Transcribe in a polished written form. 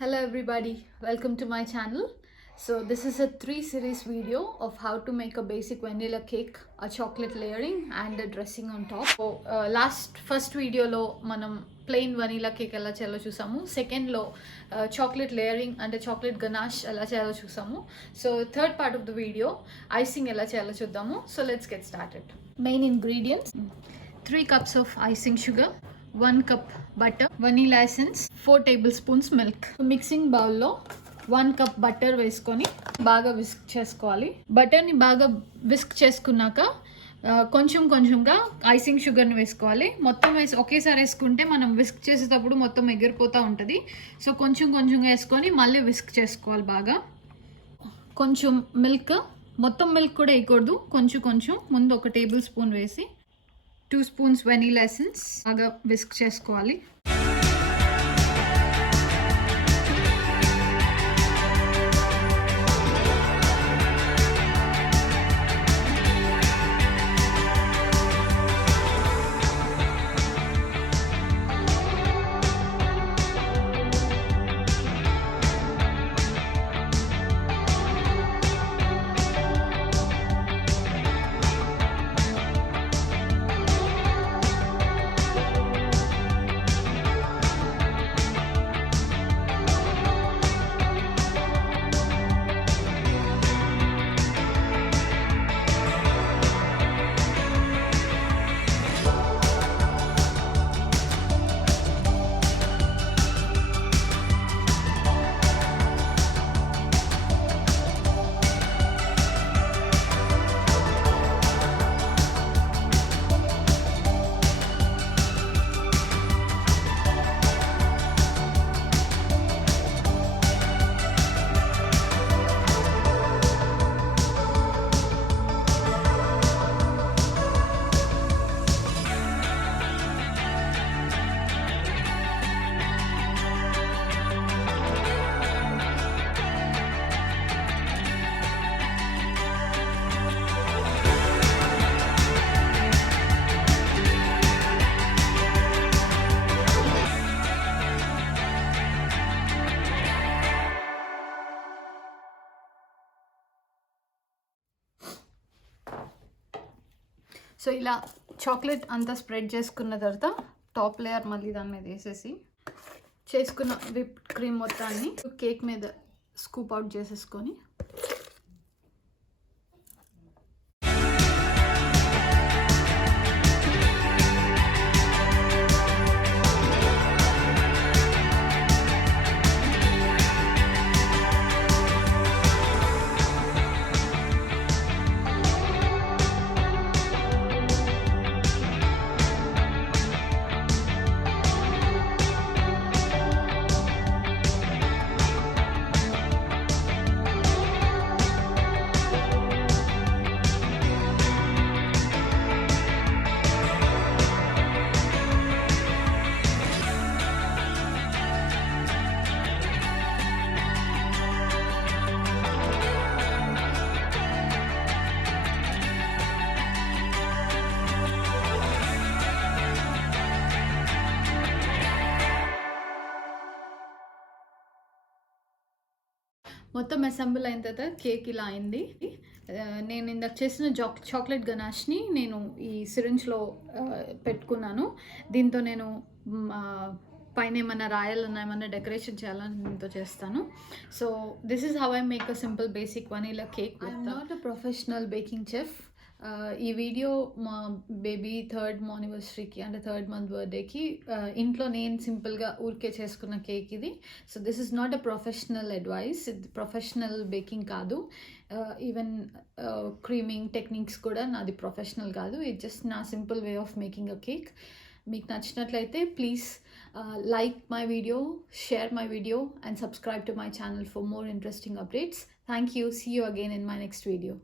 Hello everybody, welcome to my channel. So this is a 3 series video of how to make a basic vanilla cake, a chocolate layering and a dressing on top. So first video lo manam plain vanilla cake ela cheyalo chusamu. Second lo chocolate layering and a chocolate ganache ela cheyalo chusamu. So third part of the video icing ela cheyalo chuddamu. So let's get started. Main ingredients: 3 cups of icing sugar, 1 cup butter, vanilla essence, 4 tablespoons milk. Mixing బౌల్లో 1 cup butter వేసుకొని బాగా విస్క్ చేసుకోవాలి. బటర్ని బాగా విస్క్ చేసుకున్నాక కొంచెం కొంచెంగా ఐసింగ్ షుగర్ని వేసుకోవాలి. మొత్తం ఒకేసారి వేసుకుంటే మనం విస్క్ చేసేటప్పుడు మొత్తం ఎగిరిపోతూ ఉంటుంది. సో కొంచెం కొంచెంగా వేసుకొని మళ్ళీ విస్క్ చేసుకోవాలి బాగా. కొంచెం మిల్క్, మొత్తం మిల్క్ కూడా వేయకూడదు, కొంచెం కొంచెం. ముందు 1 టేబుల్ స్పూన్ వేసి 2 స్పూన్స్ వెనిలా ఎసెన్స్ బాగా విస్క్ చేసుకోవాలి. సో ఇలా చాక్లెట్ అంతా స్ప్రెడ్ చేసుకున్న తర్వాత టాప్ లేయర్ మళ్ళీ దాని మీద వేసేసి చేసుకున్న విప్డ్ క్రీమ్ మొత్తాన్ని కేక్ మీద స్కూప్ అవుట్ చేసేసుకొని మొత్తం అసెంబుల్ అయిన తర్వాత కేక్ ఇలా అయింది. నేను ఇందాక చేసిన చాక్లెట్ గనాష్ని నేను ఈ సిరింజ్లో పెట్టుకున్నాను. దీంతో నేను పైన ఏమైనా రాయాలన్నా ఏమైనా డెకరేషన్ చేయాలని దీంతో చేస్తాను. So this is how I make a simple basic vanilla cake. I'm not a professional baking chef. ఈ వీడియో మా బేబీ 3rd moniversary అంటే 3rd month బర్త్డేకి ఇంట్లో నేను సింపుల్గా ఊరికే చేసుకున్న కేక్ ఇది. So this is not a professional advice, ఇది ప్రొఫెషనల్ బేకింగ్ కాదు. ఈవెన్ క్రీమింగ్ టెక్నిక్స్ కూడా నాది ప్రొఫెషనల్ కాదు. ఇది జస్ట్ నా simple way of making a cake. మీకు నచ్చినట్లయితే please like my video, share my video and subscribe to my channel for more interesting updates. Thank you. See you again in my next video.